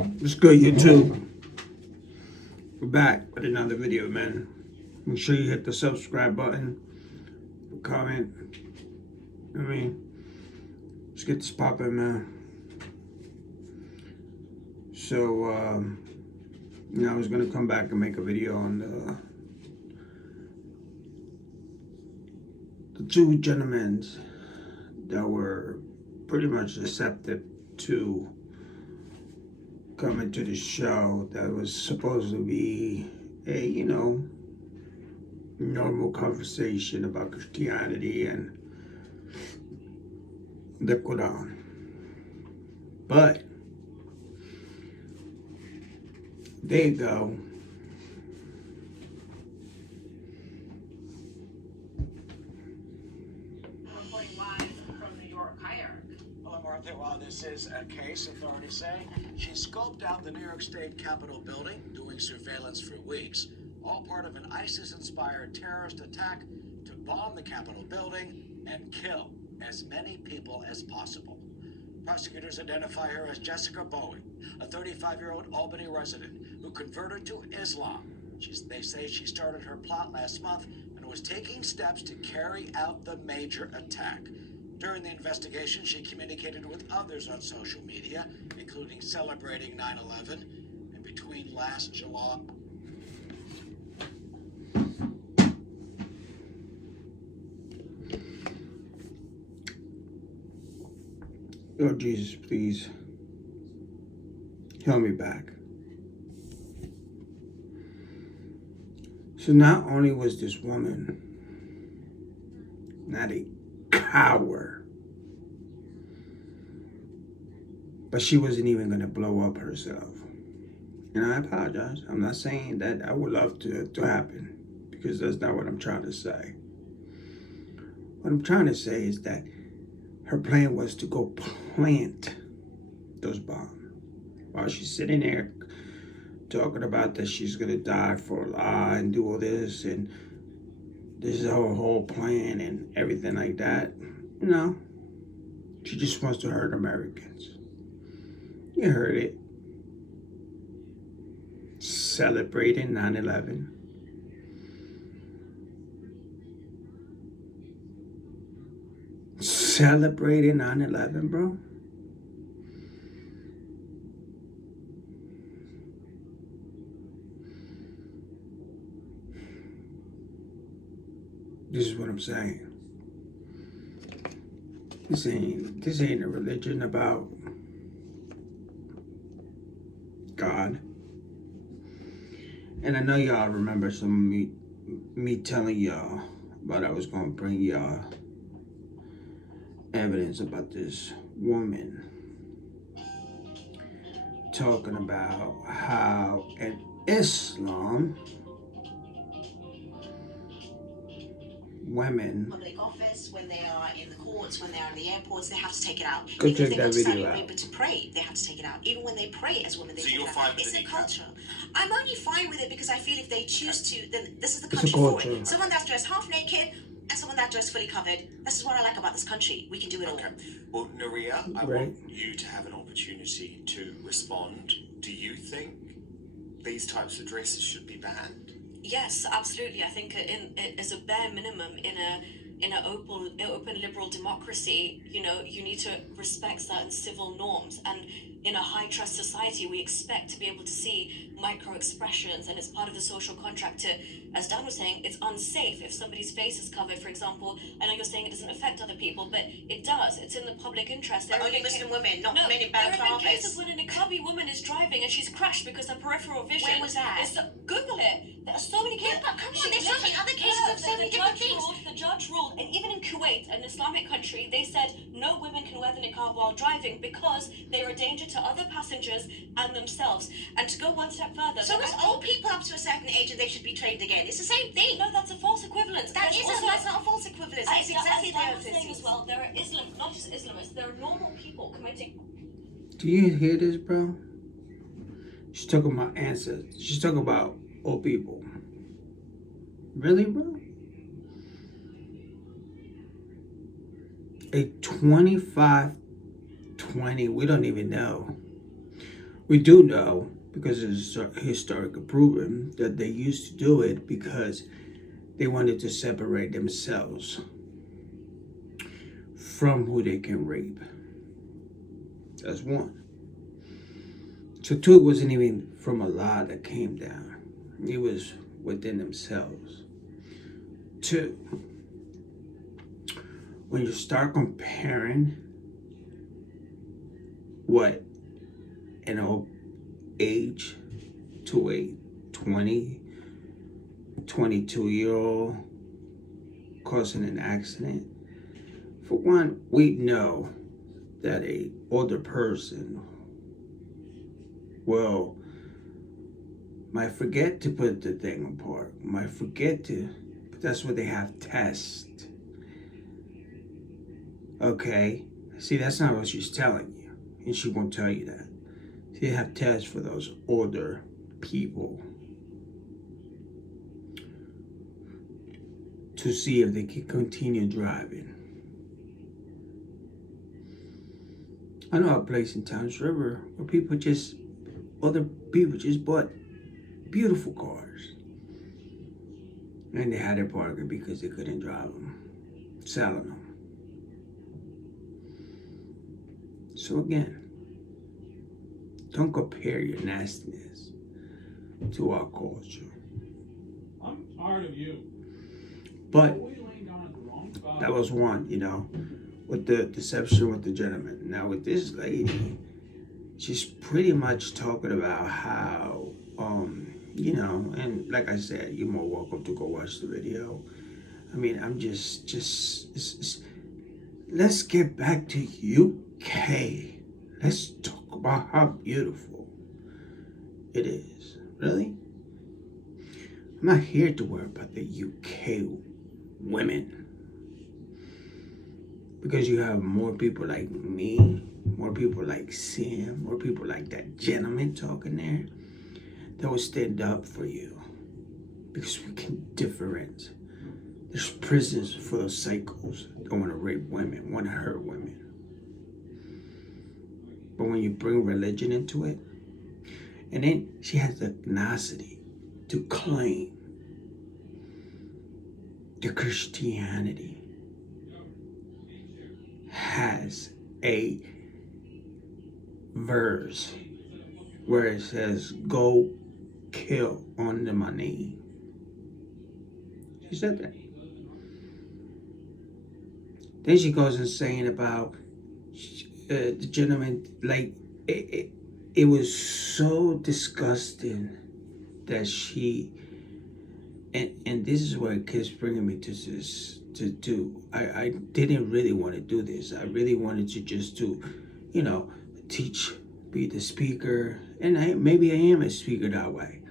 What's good, YouTube? We're back with another video, man. Make sure you hit the subscribe button, comment. Let's get this popping, man. So, I was gonna come back and make a video on the two gentlemen that were pretty much accepted to come into the show that was supposed to be a, normal conversation about Christianity and the Quran. But there you go. Reporting live from New York. Hi, Eric. Hello, Martha. While this is a case, authorities say she scoped out the New York State Capitol building, doing surveillance for weeks, all part of an ISIS-inspired terrorist attack to bomb the Capitol building and kill as many people as possible. Prosecutors identify her as Jessica Bowen, a 35-year-old Albany resident who converted to Islam. They say she started her plot last month and was taking steps to carry out the major attack. During the investigation, she communicated with others on social media, including celebrating 9/11, and between last July. Lord Jesus, please help me back. So not only was this woman not a coward, but she wasn't even going to blow up herself. And I apologize. I'm not saying that I would love to happen, because that's not what I'm trying to say. What I'm trying to say is that her plan was to go plant those bombs while she's sitting there talking about that she's gonna die for Allah and do all this, and this is her whole plan and everything like that. No, she just wants to hurt Americans. You heard it. Celebrating 9/11. Celebrating 9/11, bro. This is what I'm saying. This ain't a religion about God. And I know y'all remember some of me telling y'all about I was gonna bring y'all evidence about this woman talking about how in Islam women Public office, when they are in the courts, when they are in the airports, they have to take it out. Go Even check if they that go to Saudi video out. Arabia to pray, they have to take it out. Even when they pray as women, they So take you're it fine out. with It's the a niqab? culture. I'm only fine with it because I feel if they choose to, then this is the It's a country for culture. it. Someone that's dressed half naked and someone that's dressed fully covered. This is what I like about this country. We can do it all. Okay. Well, Naria, I Right. want you to have an opportunity to respond. Do you think these types of dresses should be banned? Yes, absolutely. I think as a bare minimum in an open liberal democracy, you need to respect certain civil norms. And in a high trust society, we expect to be able to see micro expressions, and it's part of the social contract to, as Dan was saying, it's unsafe if somebody's face is covered, for example. I know you're saying it doesn't affect other people, but it does. It's in the public interest. But only Muslim women, not many there have been balaclavas. cases when a niqabi woman is driving and she's crashed because her peripheral vision. When was that? Google it. There are so many cases. Yeah, but come on, there's so many other cases of so many different things. The judge ruled, and even in Kuwait, an Islamic country, they said no women can wear the niqab while driving because they are a danger to other passengers and themselves. And to go one step further, So it's old people up to a certain age and they should be trained again. It's the same thing. No, that's a false equivalence. That's There's not a false equivalence. It's exactly as the Dan was saying opposite. as well, there are not just Islamists, there are normal people committing. Do you hear this, bro? She's talking about ancestors. She's talking about old people. Really, bro? A 25-20, we don't even know. We do know, because it's historically proven, that they used to do it because they wanted to separate themselves from who they can rape. That's one. So two, it wasn't even from Allah that came down. It was within themselves. Two, when you start comparing what an old age to a 20, 22-year-old causing an accident, for one, we know that a older person might forget to put the thing apart, might forget to, but that's what they have tests. Okay, see, that's not what she's telling you, and she won't tell you that. They have tests for those older people to see if they can continue driving. I know a place in Towns River where other people just bought beautiful cars. And they had to park it because they couldn't drive them, selling them. So again, don't compare your nastiness to our culture. I'm tired of you. But that was one, with the deception with the gentleman. Now with this lady, she's pretty much talking about how, and like I said, you're more welcome to go watch the video. I mean, I'm let's get back to UK. Let's talk about how beautiful it is. Really? I'm not here to worry about the UK women. Because you have more people like me, more people like Sam, more people like that gentleman talking there that will stand up for you. Because we can differentiate. There's prisons for those psychos that want to rape women, want to hurt women. But when you bring religion into it, and then she has the tenacity to claim the Christianity has a verse where it says, go kill on the money. She said that. Then she goes and saying about the gentleman, like, it was so disgusting that she, and this is where it keeps bringing me to this, to do. I didn't really want to do this. I really wanted to just to, teach, be the speaker, and maybe I am a speaker that way,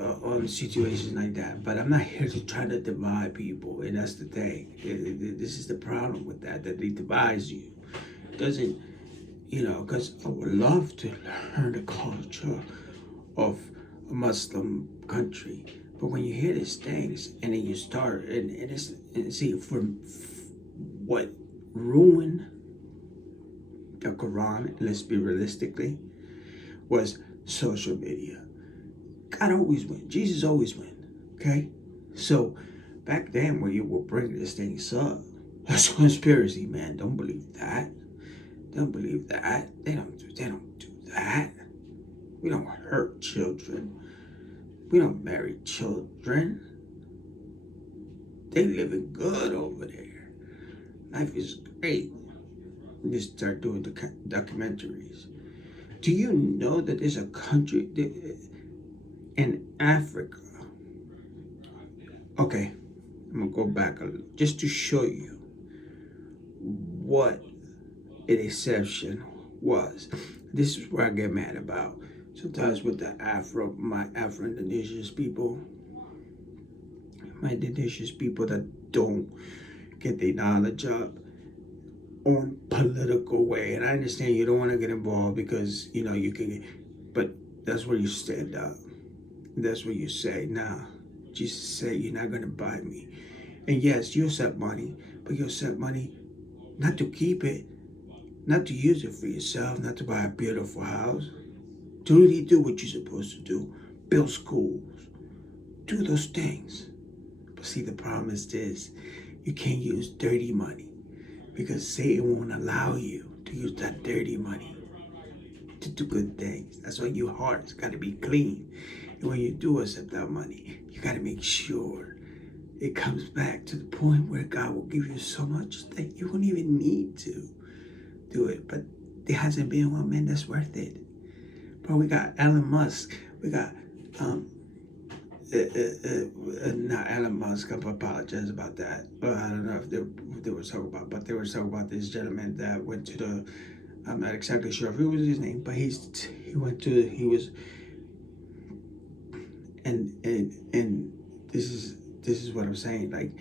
on situations like that. But I'm not here to try to divide people, and that's the thing. This is the problem with that they divide you. It doesn't, because I would love to learn the culture of a Muslim country. But when you hear these things, and then you start, and see, what ruined the Quran, let's be realistically, was social media. God always win. Jesus always win. Okay? So back then when you were bringing these things up, that's conspiracy, man. Don't believe that. Don't believe that. They don't do that. We don't hurt children. We don't marry children. They living good over there. Life is great. You start doing the documentaries. Do you know that there's a country in Africa? Okay, I'm gonna go back a little, just to show you what an exception was. This is where I get mad about. Sometimes with my Afro-Indonesian people, my Indonesian people that don't get their knowledge up on political way. And I understand you don't want to get involved because, you can, but that's where you stand up. That's where you say, nah, Jesus said you're not going to buy me. And yes, you accept money, but you accept money not to keep it, not to use it for yourself, not to buy a beautiful house. To really do what you're supposed to do. Build schools. Do those things. But see, the problem is this. You can't use dirty money because Satan won't allow you to use that dirty money to do good things. That's why your heart's got to be clean. And when you do accept that money, you got to make sure it comes back to the point where God will give you so much that you won't even need to do it. But there hasn't been one man that's worth it. Bro, we got Elon Musk. We got, not Elon Musk. I apologize about that. I don't know if they were talking about, but they were talking about this gentleman that went to the, I'm not exactly sure if it was his name, but he was, and this is what I'm saying. Like,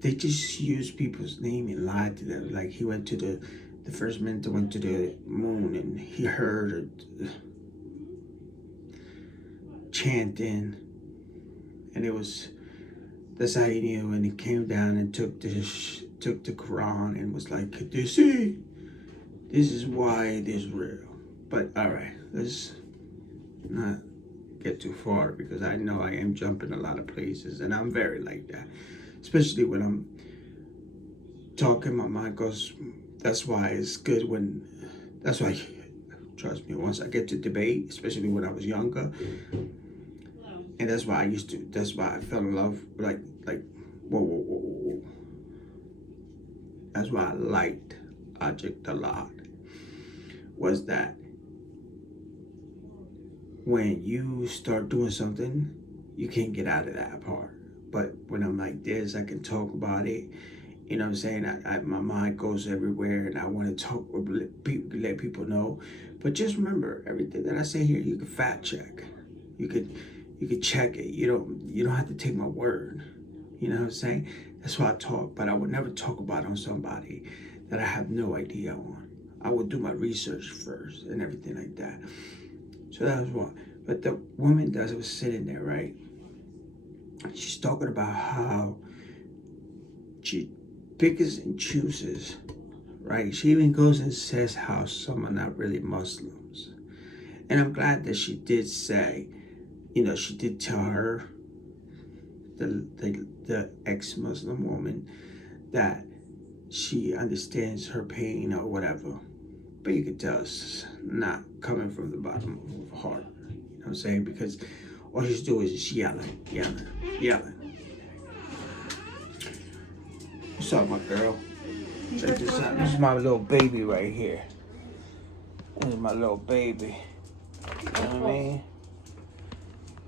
they just use people's name and lie to them. Like, he went to the first man that went to the moon, and he heard chanting, and that's how he knew. And he came down and took the Quran and was like, "You see, this is why it is real." But all right, let's not get too far because I know I am jumping a lot of places, and I'm very like that, especially when I'm talking. My mind goes. That's why it's good when. That's why, trust me. Once I get to debate, especially when I was younger. And that's why that's why I fell in love, like, whoa. That's why I liked Object a lot, was that when you start doing something, you can't get out of that part. But when I'm like this, I can talk about it. You know what I'm saying? My mind goes everywhere, and I want to talk, let people know. But just remember, everything that I say here, you can fact check. You could check it. You don't have to take my word. You know what I'm saying? That's why I talk, but I would never talk about on somebody that I have no idea on. I would do my research first and everything like that. So that was one. But the woman that was sitting there, right? She's talking about how she picks and chooses, right? She even goes and says how some are not really Muslims. And I'm glad that she did say, she did tell her, the ex-Muslim woman, that she understands her pain or whatever. But you could tell it's not coming from the bottom of her heart. You know what I'm saying? Because all she's doing is just yelling. What's up, my girl? Check this out. This is my little baby right here. This is my little baby. You know what I mean?